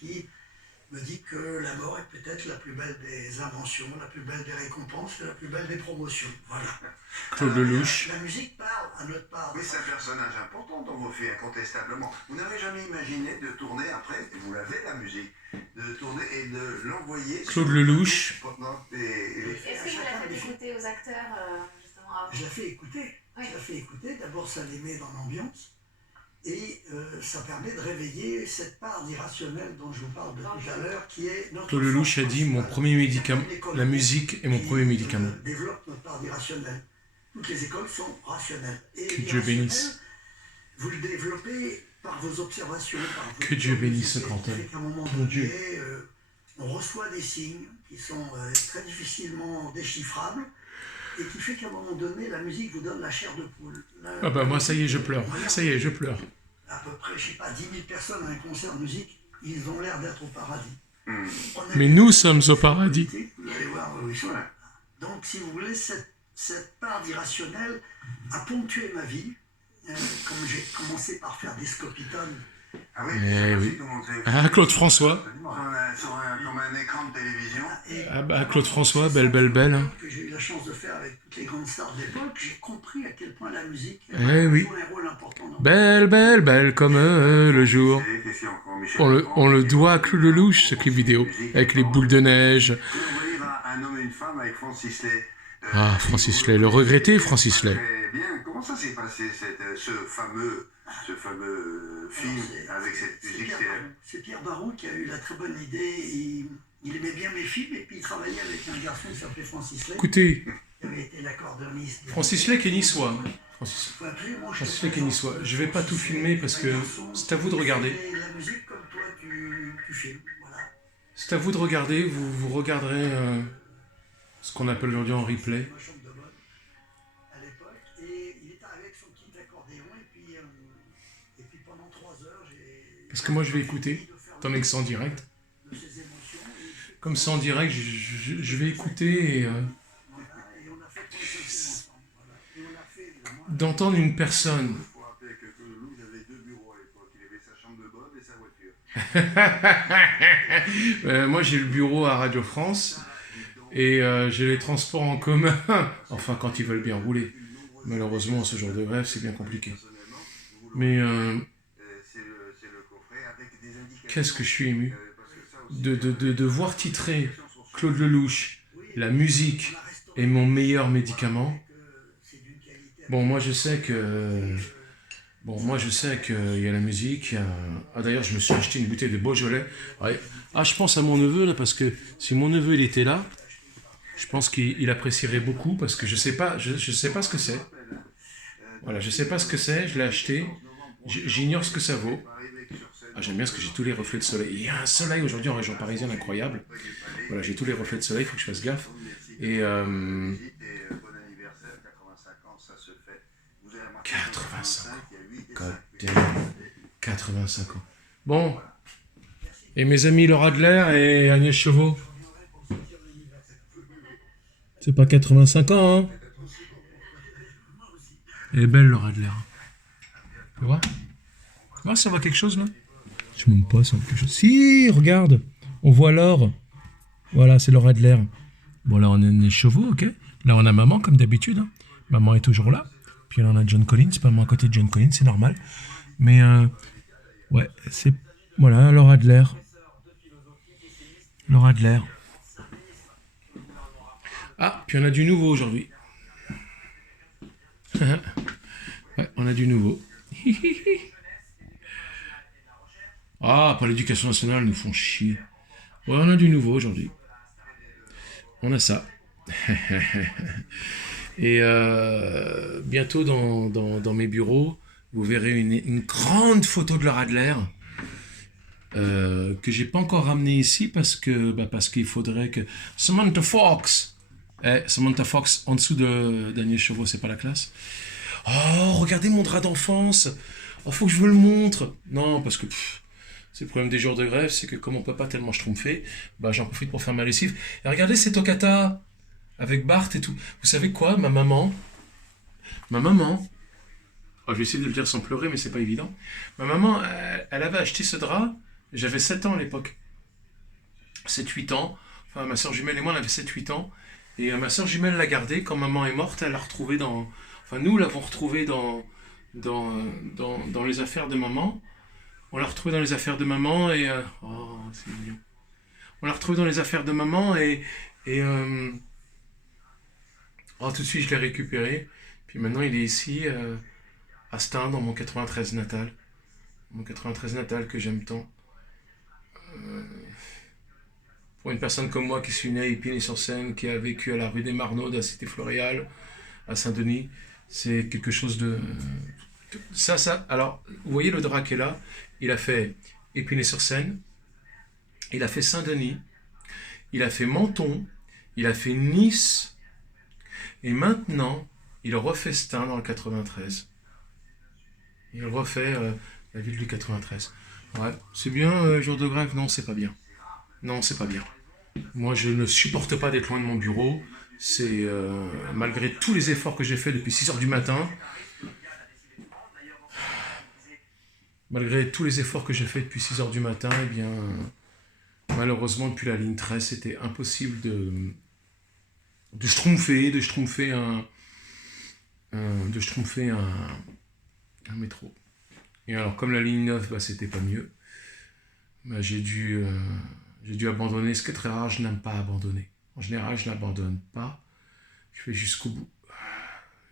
qui me dit que la mort est peut-être la plus belle des inventions, la plus belle des récompenses et la plus belle des promotions. Voilà. Claude Lelouch. La musique parle à notre part. Oui, c'est un personnage important dans vos films, incontestablement. Vous n'avez jamais imaginé de tourner après, vous l'avez la musique, de tourner et de l'envoyer... Claude Lelouch. Est-ce que vous la faites écouter aux acteurs, justement, avant? Je la fais écouter. Oui. Je la fais écouter. D'abord, ça les met dans l'ambiance. Et ça permet de réveiller cette part d'irrationnel dont je vous parle de tout à l'heure, qui est notre... Claude Lelouch a dit mon premier médicament, la musique est mon premier médicament. Développe notre part d'irrationnel. Toutes les écoles sont rationnelles. Et Que Dieu bénisse. Vous le développez par vos observations, par vos... Que Dieu bénisse ce grand homme. homme. Qu'à un moment Mon donné, Dieu. on reçoit des signes qui sont très difficilement déchiffrables et qui fait qu'à un moment donné, la musique vous donne la chair de poule. Ah bah moi ça y est, je pleure. Ça y est, je pleure. À peu près, je sais pas, 10 000 personnes à un concert de musique, ils ont l'air d'être au paradis. Mais nous sommes au paradis. Vous allez voir où ils sont là. Donc, si vous voulez, cette part d'irrationnel a ponctué ma vie. Comme j'ai commencé par faire des scopitones. Ah oui, Eh oui. Ah, Claude François. Comme un écran de télévision. Ah bah Claude François, belle, belle, belle. Hein. Que j'ai eu la chance de faire avec toutes les grandes stars de l'époque, j'ai compris à quel point la musique oui. joue un rôle important dans Belle, belle, belle comme le jour. On le doit à Claude Lelouch, ce clip vidéo, avec les boules de neige. Vous voyez un homme et une femme avec Francis Lay. Ah, Francis Lay, le regretté Francis Lay. Très bien. Comment ça s'est passé, ce fameux film avec cette musique célèbre? C'est Pierre Barou qui a eu la très bonne idée. Il aimait bien mes films et puis il travaillait avec un garçon qui s'appelait Francis Lay. Écoutez, Qui avait été l'accordéoniste. Francis Lay qui est niçois. Francis Faut absolument que je Francis te Lay qui est présente niçois. Je vais pas tout filmer parce que c'est à vous de regarder. Et la musique comme toi tu filmes. Voilà. C'est à vous de regarder, vous regarderez ce qu'on appelle aujourd'hui en replay. Ma chambre de bonne à l'époque. Et il est arrivé avec son petit accordéon et puis pendant 3 heures j'ai... Parce que moi je vais écouter, étant donné que c'est en direct. de ses émotions. Comme c'est en direct, je vais écouter et Voilà, et on a fait tout le film ensemble. Voilà. Et on a fait évidemment... d'entendre une personne. Il faut rappeler que Claude Lelouch avait 2 bureaux à l'époque. Il avait sa chambre de bonne et sa voiture. Moi j'ai le bureau à Radio France et j'ai les transports en commun. Enfin quand ils veulent bien rouler. Malheureusement ce genre de grève c'est bien compliqué. Mais C'est le coffret avec des indications. qu'est-ce que je suis ému de voir titrer Claude Lelouch, la musique est mon meilleur médicament. Bon moi je sais que il y a la musique. Ah d'ailleurs je me suis acheté une bouteille de Beaujolais. Ouais. Ah je pense à mon neveu là parce que si mon neveu il était là, je pense qu'il apprécierait beaucoup parce que je sais pas ce que c'est. Voilà, je sais pas ce que c'est, je l'ai acheté, j'ignore ce que ça vaut. Ah, j'aime bien parce que j'ai tous les reflets de soleil. Il y a un soleil aujourd'hui en région parisienne incroyable. Voilà, j'ai tous les reflets de soleil, il faut que je fasse gaffe. Et Bon anniversaire, 85 ans, ça se fait. Vous avez remarqué 85 ans. il y a 8 God damn. 85 ans. Bon. Et mes amis Laura Adler et Agnès Chevaux. C'est pas 85 ans, hein. Elle est belle Laura Adler. Tu vois? Ah, ça voit quelque chose là? Je sais même pas, ça voit quelque chose. Si, regarde, on voit l'or. Voilà, c'est Laura Adler. Bon, là, on a les chevaux, ok. Là, on a maman, comme d'habitude. Hein. Maman est toujours là. Puis là, on a John Collins, maman à côté de John Collins, c'est normal. Mais, ouais, c'est... Voilà, Laura Adler. Laura Adler. Ah, puis on a du nouveau aujourd'hui. Ouais, on a du nouveau. Ah, pas l'éducation nationale, nous font chier. Ouais, on a du nouveau aujourd'hui. On a ça. Et bientôt dans mes bureaux, vous verrez une grande photo de Laura Adler que j'ai pas encore ramenée ici parce qu'il faudrait que Samantha Fox, en dessous de Daniel Chevaux, c'est pas la classe. Oh, regardez mon drap d'enfance. Oh, faut que je vous le montre. Non, parce que c'est le problème des jours de grève, c'est que comme on peut pas tellement schtroumpfer, j'en profite pour faire ma lessive. Et regardez ces toccata avec Bart et tout. Vous savez quoi, ma maman, oh, je vais essayer de le dire sans pleurer, mais c'est pas évident. Ma maman, elle avait acheté ce drap J'avais 7 ans à l'époque. 7-8 ans. Enfin, ma soeur jumelle et moi, on avait 7-8 ans. Et ma soeur jumelle l'a gardé. Quand maman est morte, elle l'a retrouvé dans... Enfin, nous l'avons retrouvé dans les affaires de maman. On l'a retrouvé dans les affaires de maman et... Oh, c'est mignon. On l'a retrouvé dans les affaires de maman et oh, tout de suite, je l'ai récupéré. Puis maintenant, il est ici, à Stein, dans mon 93 natal. Mon 93 natal que j'aime tant. Pour une personne comme moi qui suis né à Épinay-sur-Seine, qui a vécu à la rue des Marnauds, à Cité-Floréal, à Saint-Denis, c'est quelque chose de... Ça, alors, vous voyez le drap qui est là, il a fait Épinay-sur-Seine, il a fait Saint-Denis, il a fait Menton, il a fait Nice, et maintenant, il refait Stein dans le 93. Il refait la ville du 93. Ouais, c'est bien, jour de grève? Non, c'est pas bien. Non, c'est pas bien. Moi, je ne supporte pas d'être loin de mon bureau. C'est malgré tous les efforts que j'ai faits depuis 6 heures du matin, malgré tous les efforts que j'ai faits depuis 6 heures du matin, eh bien, malheureusement, depuis la ligne 13, c'était impossible de schtroumpfer un métro. Et alors, comme la ligne 9, bah, c'était pas mieux, bah, j'ai dû abandonner, ce qui est très rare, je n'aime pas abandonner. En général, je n'abandonne pas, je fais jusqu'au bout.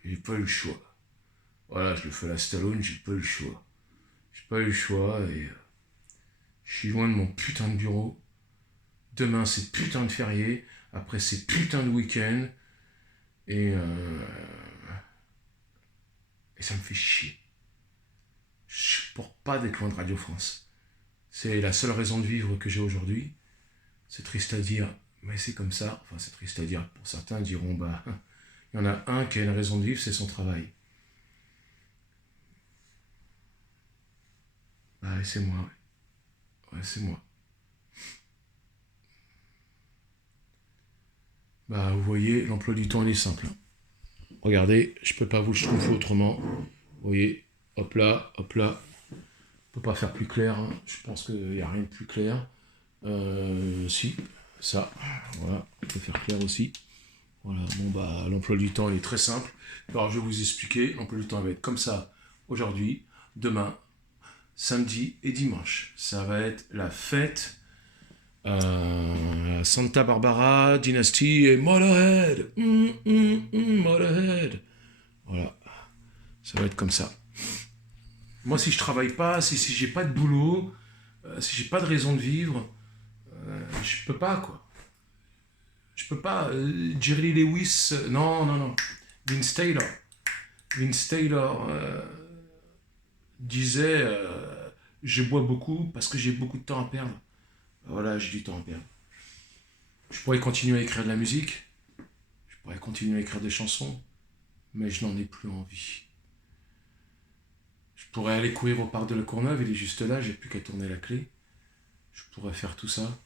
J'ai pas eu le choix. Voilà, je le fais à la Stallone, j'ai pas eu le choix. J'ai pas eu le choix et je suis loin de mon putain de bureau. Demain, c'est putain de férié. Après, c'est putain de week-end. Et ça me fait chier. Je supporte pas d'être loin de Radio France. C'est la seule raison de vivre que j'ai aujourd'hui. C'est triste à dire, mais c'est comme ça. Enfin, c'est triste à dire. Pour certains diront, bah, il y en a un qui a une raison de vivre, c'est son travail. Bah, c'est moi, ouais. Ouais, c'est moi. Bah, vous voyez, l'emploi du temps, il est simple. Regardez, je peux pas vous le schtroumpfer autrement. Vous voyez, hop là, hop là. On peut pas faire plus clair, hein. Je pense qu'il n'y a rien de plus clair. Si, ça, voilà, on peut faire clair aussi. Voilà, bon bah, l'emploi du temps, il est très simple. Alors, je vais vous expliquer, l'emploi du temps va être comme ça aujourd'hui, demain, samedi et dimanche. Ça va être la fête Santa Barbara, Dynasty et Motorhead. Motorhead. Voilà, ça va être comme ça. Moi, si je travaille pas, si j'ai pas de boulot, si j'ai pas de raison de vivre, je peux pas, quoi. Je peux pas. Jerry Lewis, non. Vince Taylor. Vince Taylor disait je bois beaucoup parce que j'ai beaucoup de temps à perdre. Voilà, j'ai du temps à perdre. Je pourrais continuer à écrire de la musique, je pourrais continuer à écrire des chansons, mais je n'en ai plus envie. Je pourrais aller courir au parc de la Courneuve, il est juste là, j'ai plus qu'à tourner la clé. Je pourrais faire tout ça,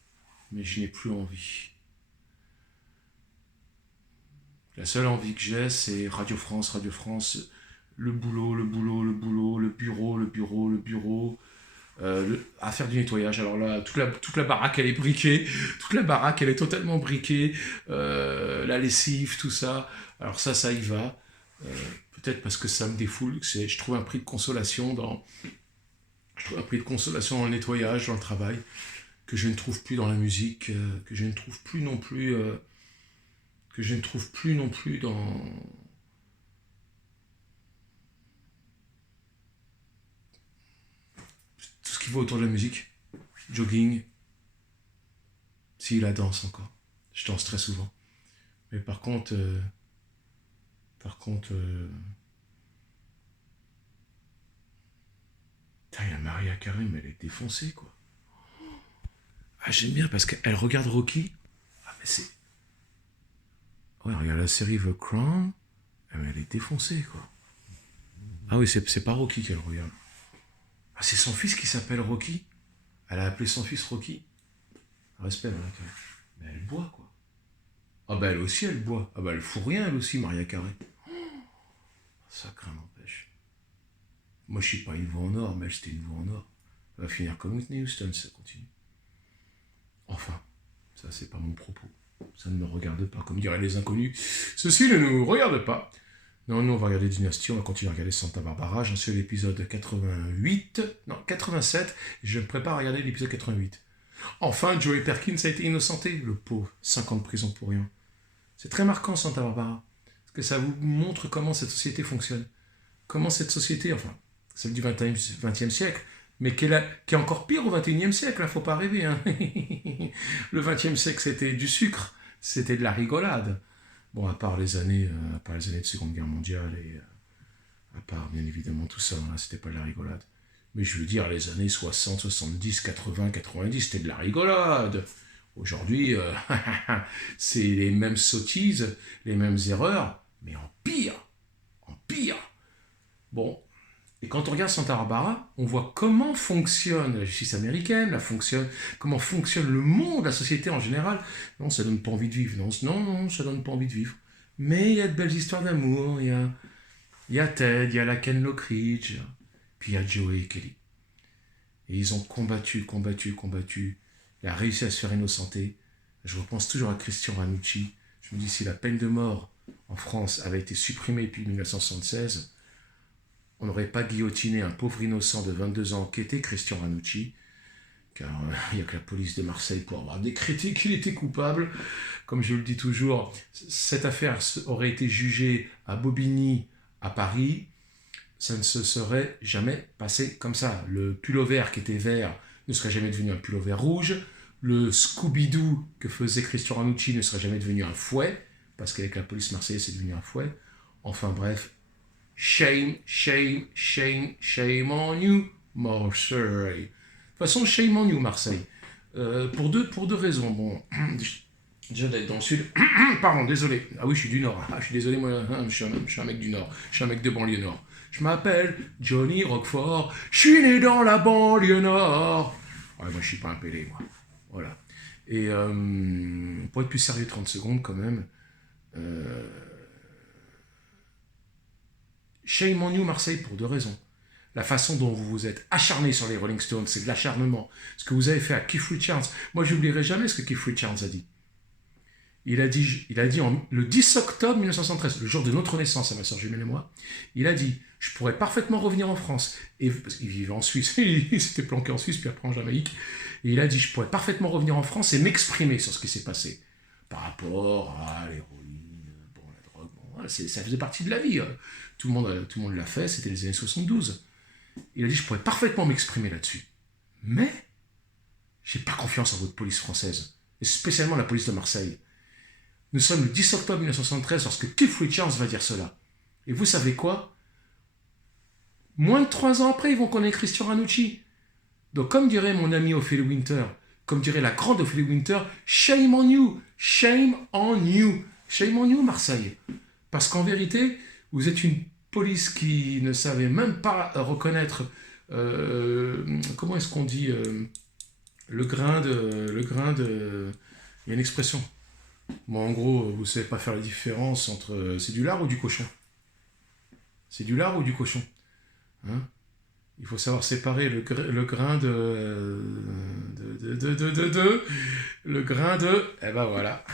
mais je n'ai plus envie. La seule envie que j'ai, c'est Radio France, le boulot, le bureau, à faire du nettoyage. Alors là, toute la baraque, elle est briquée, toute la baraque, elle est totalement briquée, la lessive, tout ça. Alors ça y va. Peut-être parce que ça me défoule, je trouve un prix de consolation dans le nettoyage, dans le travail, que je ne trouve plus dans la musique, que je ne trouve plus non plus dans tout ce qui va autour de la musique. Jogging, si, la danse encore. Je danse très souvent. Mais par contre, putain, il y a Maria Carey, mais elle est défoncée, quoi. Ah, j'aime bien parce qu'elle regarde Rocky. Ah, mais c'est... Ouais, regarde la série The Crown. Ah, mais elle est défoncée, quoi. Ah oui, c'est pas Rocky qu'elle regarde. Ah, c'est son fils qui s'appelle Rocky. Elle a appelé son fils Rocky. Respect, Maria Carey. Mais elle boit, quoi. Ah bah elle aussi, elle boit. Ah bah elle fout rien, elle aussi, Maria Carey. Ça craint n'empêche. Moi, je suis pas une voix en or, mais elle, c'était une voix en or. va finir comme Whitney Houston si ça continue. Enfin, ça c'est pas mon propos. Ça ne me regarde pas, comme diraient les inconnus. Ceci ne nous regarde pas. Non, nous on va regarder Dynasty, on va continuer à regarder Santa Barbara. J'en suis à l'épisode 87, et je me prépare à regarder l'épisode 88. Enfin, Joey Perkins a été innocenté, le pauvre, 5 ans de prison pour rien. C'est très marquant Santa Barbara, parce que ça vous montre comment cette société fonctionne. Comment cette société, enfin, celle du 20e siècle, mais qui est encore pire au 21e siècle, il ne faut pas rêver. Hein. Le 20e siècle, c'était du sucre, c'était de la rigolade. Bon, à part les années de Seconde Guerre mondiale, et à part, bien évidemment, tout ça, hein, c'était pas de la rigolade. Mais je veux dire, les années 60, 70, 80, 90, c'était de la rigolade. Aujourd'hui, c'est les mêmes sottises, les mêmes erreurs, mais en pire. En pire. Bon. Et quand on regarde Santa Barbara, on voit comment fonctionne la justice américaine, comment fonctionne le monde, la société en général. Non, ça donne pas envie de vivre. Non, ça donne pas envie de vivre. Mais il y a de belles histoires d'amour. Il y a Ted, il y a la Ken Lockridge, puis il y a Joey et Kelly. Et ils ont combattu. Il a réussi à se faire innocenter. Je repense toujours à Christian Ranucci. Je me dis, si la peine de mort en France avait été supprimée depuis 1976, on n'aurait pas guillotiné un pauvre innocent de 22 ans qui était Christian Ranucci, car il n'y a que la police de Marseille pour avoir décrété qu'il était coupable. Comme je le dis toujours, cette affaire aurait été jugée à Bobigny, à Paris, ça ne se serait jamais passé comme ça. Le pullover qui était vert ne serait jamais devenu un pullover rouge, le Scooby-Doo que faisait Christian Ranucci ne serait jamais devenu un fouet, parce qu'avec la police marseillaise, c'est devenu un fouet. Enfin bref, shame on you, Marseille. De toute façon, shame on you, Marseille. Pour deux raisons. Bon, déjà d'être dans le sud. Pardon, désolé. Ah oui, je suis du Nord. Ah, je suis désolé, moi, je suis un mec du Nord. Je suis un mec de banlieue Nord. Je m'appelle Johnny Roquefort. Je suis né dans la banlieue Nord. Ouais, moi, je suis pas un pélé, moi. Voilà. Et pour être plus sérieux 30 secondes, quand même. Shame on you, Marseille, pour deux raisons. La façon dont vous vous êtes acharné sur les Rolling Stones, c'est de l'acharnement. Ce que vous avez fait à Keith Richards. Moi, je n'oublierai jamais ce que Keith Richards a dit. Il a dit le 10 octobre 1973, le jour de notre naissance, à ma soeur jumelle et moi, il a dit, je pourrais parfaitement revenir en France. Et, parce qu'il vivait en Suisse, il s'était planqué en Suisse, puis après en Jamaïque. Et il a dit, je pourrais parfaitement revenir en France et m'exprimer sur ce qui s'est passé. Par rapport à l'héroïne, bon, la drogue, bon, ça faisait partie de la vie. Tout le monde l'a fait, c'était les années 72. Il a dit, je pourrais parfaitement m'exprimer là-dessus. Mais, j'ai pas confiance en votre police française, et spécialement la police de Marseille. Nous sommes le 10 octobre 1973 lorsque Keith Richards va dire cela. Et vous savez quoi? Moins de 3 ans après, ils vont connaître Christian Ranucci. Donc, comme dirait mon ami Ophélie Winter, comme dirait la grande Ophélie Winter, shame on you, shame on you, shame on you, Marseille. Parce qu'en vérité, vous êtes une police qui ne savait même pas reconnaître, comment est-ce qu'on dit, le grain de... Il y a une expression. Bon, en gros, vous ne savez pas faire la différence entre... C'est du lard ou du cochon? C'est du lard ou du cochon? Hein? Il faut savoir séparer le grain le grain de... Eh ben voilà.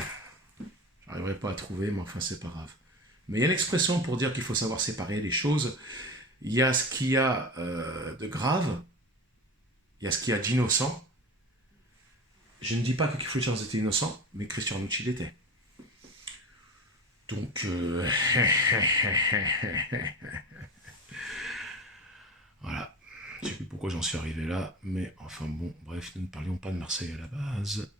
J'arriverai pas à trouver, mais enfin, c'est pas grave. Mais il y a une expression pour dire qu'il faut savoir séparer les choses. Il y a ce qu'il y a de grave, il y a ce qu'il y a d'innocent. Je ne dis pas que Keith Richards était innocent, mais Christian Ranucci l'était. Donc, voilà. Je ne sais plus pourquoi j'en suis arrivé là, mais enfin bon, bref, nous ne parlions pas de Marseille à la base.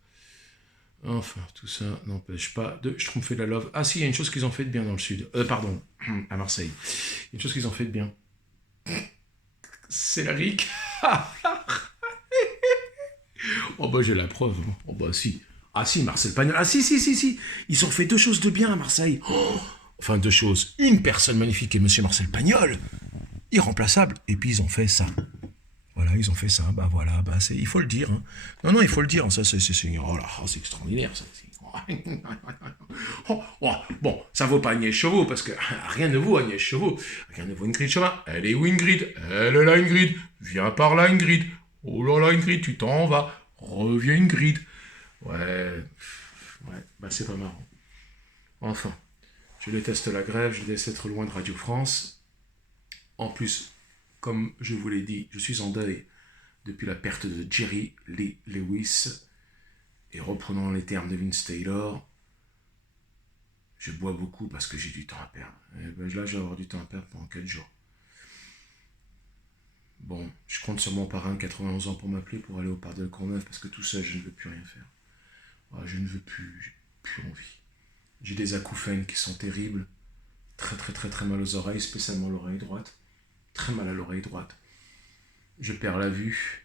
Enfin, tout ça n'empêche pas de schtroumpfer la love. Ah si, il y a une chose qu'ils ont fait de bien dans le sud. Pardon, à Marseille. Il y a une chose qu'ils ont fait de bien. C'est la RIC. Oh bah j'ai la preuve. Oh bah si. Ah si, Marcel Pagnol. Ah si. Ils ont fait 2 choses de bien à Marseille. Oh, enfin 2 choses. Une personne magnifique est monsieur Marcel Pagnol. Irremplaçable. Et puis ils ont fait ça. Voilà, ils ont fait ça. Bah voilà, bah il faut le dire. Hein. Non, il faut le dire. Ça, c'est oh là, c'est extraordinaire. Ça. Bon, ça vaut pas Agnès Chevaux, parce que rien ne vaut Agnès Chevaux. Rien ne vaut Ingrid Chauvin. Elle est où Ingrid? Elle est là Ingrid. Viens par là Ingrid. Oh là là, Ingrid, tu t'en vas. Reviens, Ingrid. Ouais, bah c'est pas marrant. Enfin, je déteste la grève, je déteste être loin de Radio France. En plus, comme je vous l'ai dit, je suis en deuil depuis la perte de Jerry Lee Lewis. Et reprenant les termes de Vince Taylor, je bois beaucoup parce que j'ai du temps à perdre. Et ben là, je vais avoir du temps à perdre pendant 4 jours. Bon, je compte sur mon parrain de 91 ans pour m'appeler pour aller au parc de la Courneuve parce que tout seul, je ne veux plus rien faire. Ah, je ne veux plus, j'ai plus envie. J'ai des acouphènes qui sont terribles. Très mal aux oreilles, spécialement l'oreille droite. Très mal à l'oreille droite. Je perds la vue.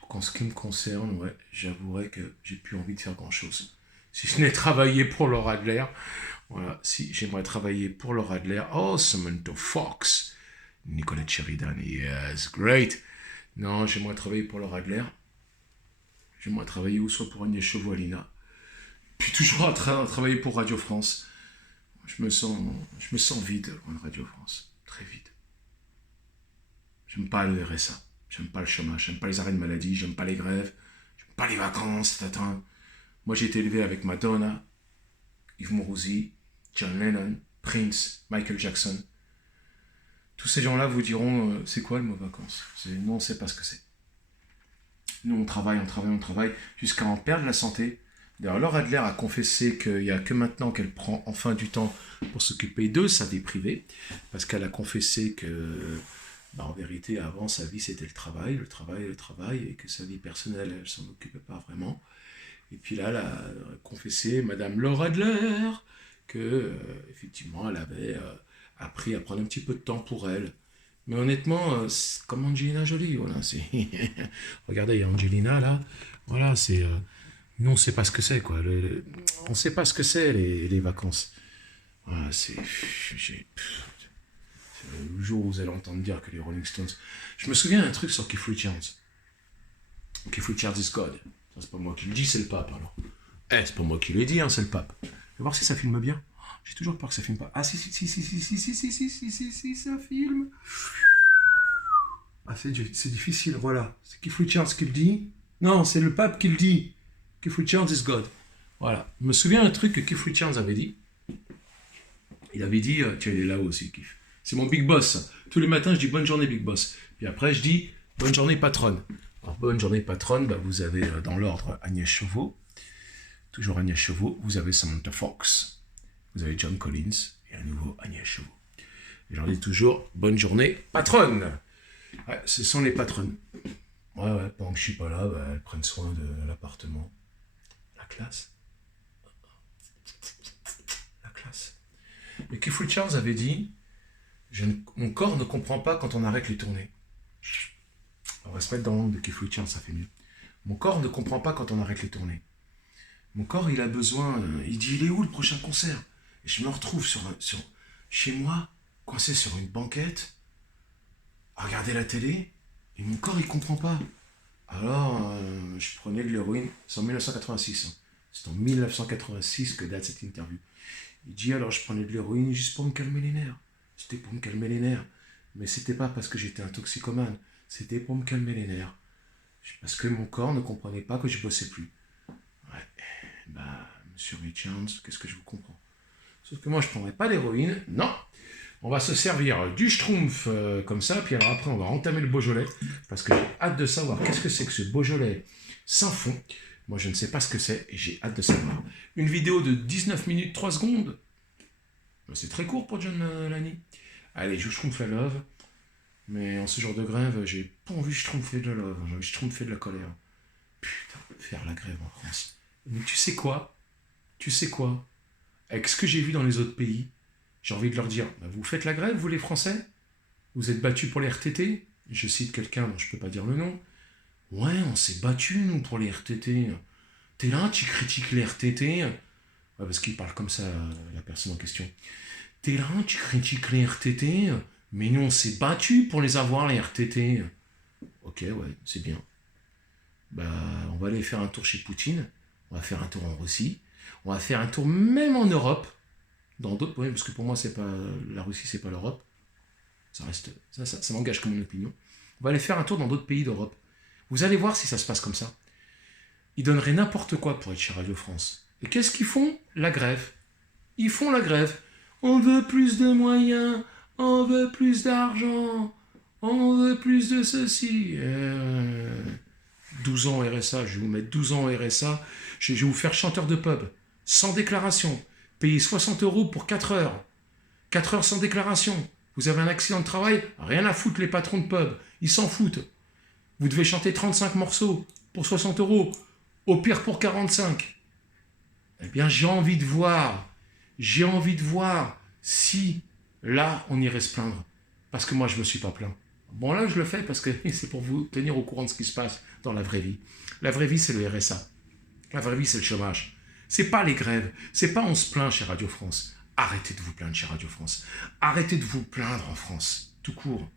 Donc en ce qui me concerne, ouais, j'avouerai que j'ai plus envie de faire grand chose. Si je n'ai travaillé pour Laura Adler, voilà, si j'aimerais travailler pour Laura Adler, oh, Samantha Fox, Nicolette Sheridan, yes, great. Non, j'aimerais travailler pour Laura Adler. J'aimerais travailler ou soit pour Agnès Chauveau-Alina, puis toujours à travailler pour Radio France. Je me sens vide loin de Radio France, très vide. J'aime pas le RSA, j'aime pas le chômage, j'aime pas les arrêts de maladie, j'aime pas les grèves, j'aime pas les vacances, tata. Moi j'ai été élevé avec Madonna, Yves Mourouzi, John Lennon, Prince, Michael Jackson. Tous ces gens-là vous diront, c'est quoi le mot vacances? Nous on sait pas ce que c'est. Nous on travaille, jusqu'à en perdre la santé. D'ailleurs, Laura Adler a confessé qu'il n'y a que maintenant qu'elle prend enfin du temps pour s'occuper de sa vie privée, parce qu'elle a confessé que, en vérité, avant, sa vie, c'était le travail, et que sa vie personnelle, elle ne s'en occupait pas vraiment. Et puis là, elle a confessé, Madame Laura Adler, que, effectivement, elle avait appris à prendre un petit peu de temps pour elle. Mais honnêtement, c'est comme Angelina Jolie, voilà, c'est... Regardez, il y a Angelina, là, voilà, c'est... Nous, on ne sait pas ce que c'est, quoi. On ne sait pas ce que c'est, les vacances. Voilà, c'est le jour où vous allez entendre dire que les Rolling Stones... Je me souviens d'un truc sur Keith Richards. Keith Richards is God. Ça, c'est pas moi qui le dis, c'est le pape, alors. C'est pas moi qui l'ai dit, hein, c'est le pape. Je vais voir si ça filme bien. J'ai toujours peur que ça filme pas. Ah, si, ça filme. Ah, c'est difficile, voilà. C'est Keith Richards qui le dit. Non, c'est le pape qui le dit. Keith Richards is God. Voilà. Je me souviens d'un truc que Keith Richards avait dit. Il avait dit, tiens, il est là-haut aussi, Keith. C'est mon big boss. Tous les matins, je dis bonne journée, big boss. Puis après, je dis bonne journée, patronne. Alors, bonne journée, patronne, vous avez dans l'ordre Agnès Chauveau. Toujours Agnès Chauveau. Vous avez Samantha Fox. Vous avez John Collins. Et à nouveau Agnès Chauveau. Et j'en dis toujours bonne journée, patronne. Ouais, ce sont les patronnes. Ouais, pendant que je suis pas là, elles prennent soin de l'appartement. La classe. La classe. Mais Keith Richards avait dit, mon corps ne comprend pas quand on arrête les tournées. On va se mettre dans l'angle de Keith Richards, ça fait mieux. Mon corps ne comprend pas quand on arrête les tournées. Mon corps, il a besoin... il dit, il est où le prochain concert? Et je me retrouve chez moi, coincé sur une banquette, à regarder la télé, et mon corps, il comprend pas. Alors, je prenais de l'héroïne, c'est en 1986. Hein. C'est en 1986 que date cette interview. Il dit, alors je prenais de l'héroïne juste pour me calmer les nerfs. C'était pour me calmer les nerfs. Mais c'était pas parce que j'étais un toxicomane, c'était pour me calmer les nerfs. Parce que mon corps ne comprenait pas que je bossais plus. Ouais, monsieur Richards, qu'est-ce que je vous comprends? Sauf que moi, je prendrais pas d'héroïne, non. On va se servir du Schtroumpf comme ça, puis alors après, on va entamer le Beaujolais, parce que j'ai hâte de savoir qu'est-ce que c'est que ce Beaujolais sans fond. Moi, je ne sais pas ce que c'est, et j'ai hâte de savoir. Une vidéo de 19 minutes 3 secondes. C'est très court pour John Lanny. Allez, je Schtroumpf love. Mais en ce genre de grève, j'ai pas envie de Schtroumpfer de la love, j'ai envie de Schtroumpfer de la colère. Putain, faire la grève en France. Mais tu sais quoi? Avec ce que j'ai vu dans les autres pays, j'ai envie de leur dire, vous faites la grève, vous les Français? Vous êtes battus pour les RTT? Je cite quelqu'un dont je peux pas dire le nom. Ouais, on s'est battus, nous, pour les RTT. T'es là, tu critiques les RTT? Ouais, parce qu'il parle comme ça, la personne en question. T'es là, tu critiques les RTT? Mais nous, on s'est battus pour les avoir, les RTT. Ok, ouais, c'est bien. On va aller faire un tour chez Poutine. On va faire un tour en Russie. On va faire un tour même en Europe. Dans d'autres, oui, parce que pour moi, c'est pas la Russie, c'est pas l'Europe. Ça reste, ça m'engage comme une opinion. On va aller faire un tour dans d'autres pays d'Europe. Vous allez voir si ça se passe comme ça. Ils donneraient n'importe quoi pour être chez Radio France. Et qu'est-ce qu'ils font? La grève. Ils font la grève. On veut plus de moyens, on veut plus d'argent, on veut plus de ceci. 12 ans RSA, je vais vous mettre 12 ans RSA, je vais vous faire chanteur de pub, sans déclaration, payer 60 € pour 4 heures. 4 heures sans déclaration. Vous avez un accident de travail, rien à foutre les patrons de pub, ils s'en foutent. Vous devez chanter 35 morceaux pour 60 €, au pire pour 45. Eh bien, j'ai envie de voir si, là, on irait se plaindre. Parce que moi, je ne me suis pas plaint. Bon, là, je le fais parce que c'est pour vous tenir au courant de ce qui se passe dans la vraie vie. La vraie vie, c'est le RSA. La vraie vie, c'est le chômage. C'est pas les grèves. C'est pas on se plaint chez Radio France. Arrêtez de vous plaindre chez Radio France. Arrêtez de vous plaindre en France, tout court.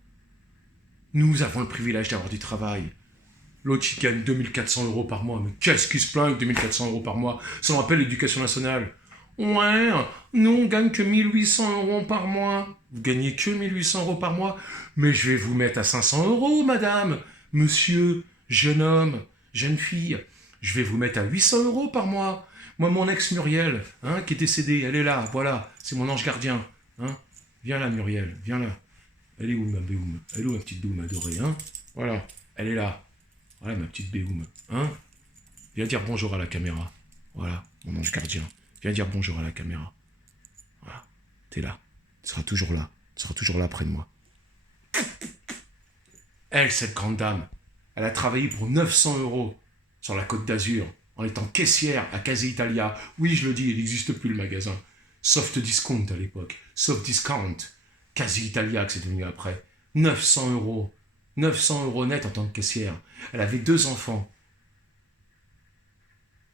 Nous avons le privilège d'avoir du travail. L'autre, il gagne 2400 € par mois. Mais qu'est-ce qui se plaint avec 2400 € par mois? Ça me rappelle l'éducation nationale. Ouais, nous, on gagne que 1800 € par mois. Vous gagnez que 1800 € par mois? Mais je vais vous mettre à 500 €, madame, monsieur, jeune homme, jeune fille. Je vais vous mettre à 800 € par mois. Moi, mon ex Muriel, qui est décédée, elle est là, voilà, c'est mon ange gardien. Viens là, Muriel, viens là. Elle est où, ma Béoum? Elle est où, ma petite Béoum adorée, Voilà, elle est là. Voilà, ma petite Béoum, Viens dire bonjour à la caméra. Voilà, mon ange gardien. Viens dire bonjour à la caméra. Voilà, t'es là. Tu seras toujours là. Tu seras toujours là près de moi. Elle, cette grande dame, elle a travaillé pour 900 € sur la Côte d'Azur, en étant caissière à Casa Italia. Oui, je le dis, il n'existe plus le magasin. Soft Discount à l'époque. Soft Discount. Casa Italia que c'est devenu après. 900 €. 900 € net en tant que caissière. Elle avait 2 enfants.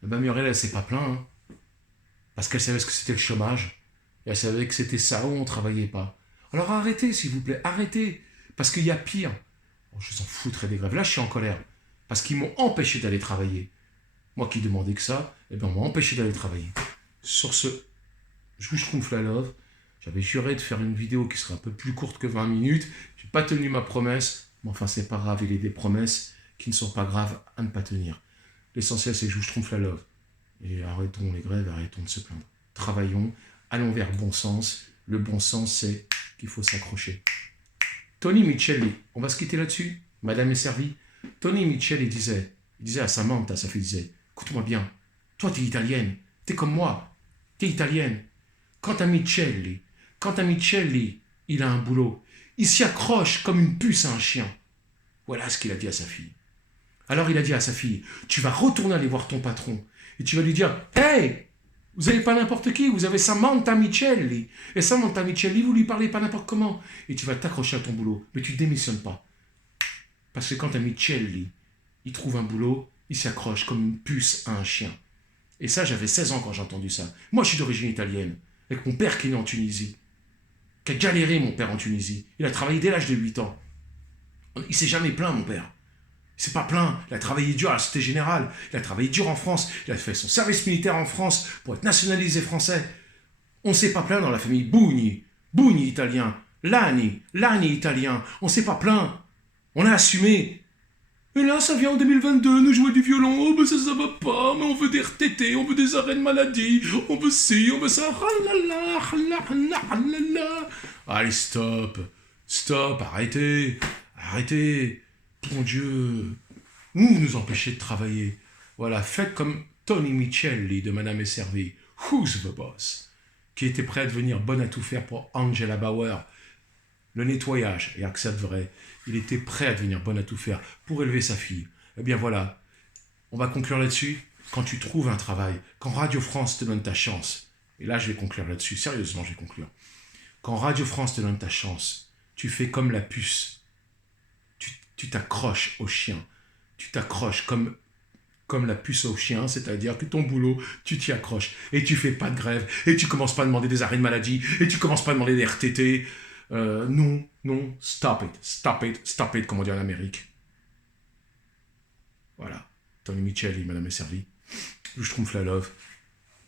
Eh ben Muriel, elle s'est pas plainte, parce qu'elle savait ce que c'était le chômage. Et elle savait que c'était ça où on ne travaillait pas. Alors arrêtez, s'il vous plaît, arrêtez. Parce qu'il y a pire. Oh, je s'en foutrais des grèves. Là, je suis en colère. Parce qu'ils m'ont empêché d'aller travailler. Moi qui demandais que ça, eh bien, on m'a empêché d'aller travailler. Sur ce, je vous schtroumpf la love. J'avais juré de faire une vidéo qui serait un peu plus courte que 20 minutes. Je n'ai pas tenu ma promesse. Mais enfin, c'est pas grave. Il y a des promesses qui ne sont pas graves à ne pas tenir. L'essentiel, c'est que je vous schtroumpf la love. Et arrêtons les grèves, arrêtons de se plaindre. Travaillons, allons vers le bon sens. Le bon sens, c'est qu'il faut s'accrocher. Tony Micheli, on va se quitter là-dessus. Madame est servie. Tony Micheli disait à Samantha, sa fille, disait, écoute-moi bien, toi, t'es italienne, t'es comme moi, t'es italienne. Quant à Micheli, il a un boulot. Il s'y accroche comme une puce à un chien. Voilà ce qu'il a dit à sa fille. Alors il a dit à sa fille, tu vas retourner aller voir ton patron et tu vas lui dire, hey, vous n'avez pas n'importe qui, vous avez Samantha Micheli. Et Samantha Micheli, vous lui parlez pas n'importe comment. Et tu vas t'accrocher à ton boulot, mais tu ne démissionnes pas. Parce que quand un Micheli, il trouve un boulot, il s'accroche comme une puce à un chien. Et ça, j'avais 16 ans quand j'ai entendu ça. Moi, je suis d'origine italienne, avec mon père qui est né en Tunisie, qui a galéré, mon père, en Tunisie. Il a travaillé dès l'âge de 8 ans. Il s'est jamais plaint, mon père. Il s'est pas plaint. Il a travaillé dur à la Société Générale. Il a travaillé dur en France. Il a fait son service militaire en France pour être nationalisé français. On ne s'est pas plaint dans la famille Bugni. Bugni italien. Lani italien. On ne s'est pas plaint. On a assumé. Et là, ça vient en 2022, nous jouer du violon. Oh, ben ça va pas, mais on veut des RTT, on veut des arrêts de maladie, on veut ci, on veut ça. Allez, stop. Stop, arrêtez. Arrêtez. Mon Dieu. Vous nous empêchez de travailler. Voilà, faites comme Tony Micheli de Madame est servie. Who's the boss? Qui était prêt à devenir bonne à tout faire pour Angela Bauer. Le nettoyage, et que ça devrait. Il était prêt à devenir bonne à tout faire pour élever sa fille. Eh bien voilà, on va conclure là-dessus. Quand tu trouves un travail, quand Radio France te donne ta chance, et là je vais conclure là-dessus, sérieusement je vais conclure. Quand Radio France te donne ta chance, tu fais comme la puce. Tu t'accroches au chien. Tu t'accroches comme la puce au chien, c'est-à-dire que ton boulot, tu t'y accroches. Et tu fais pas de grève, et tu commences pas à demander des arrêts de maladie, et tu commences pas à demander des RTT. Non, stop it, comme on dit en Amérique. Voilà, Tony Micheli, Madame est servie. Je trompe la love.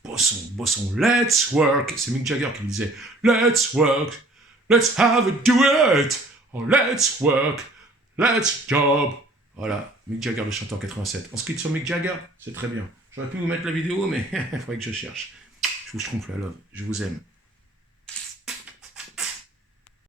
Bosson, let's work. C'est Mick Jagger qui me disait, let's work, let's have a duet. Oh, let's work, let's job, Voilà, Mick Jagger le chanteur 87. On se quitte sur Mick Jagger, c'est très bien. J'aurais pu vous mettre la vidéo, mais il faudrait que je cherche. Je vous trompe la love, je vous aime.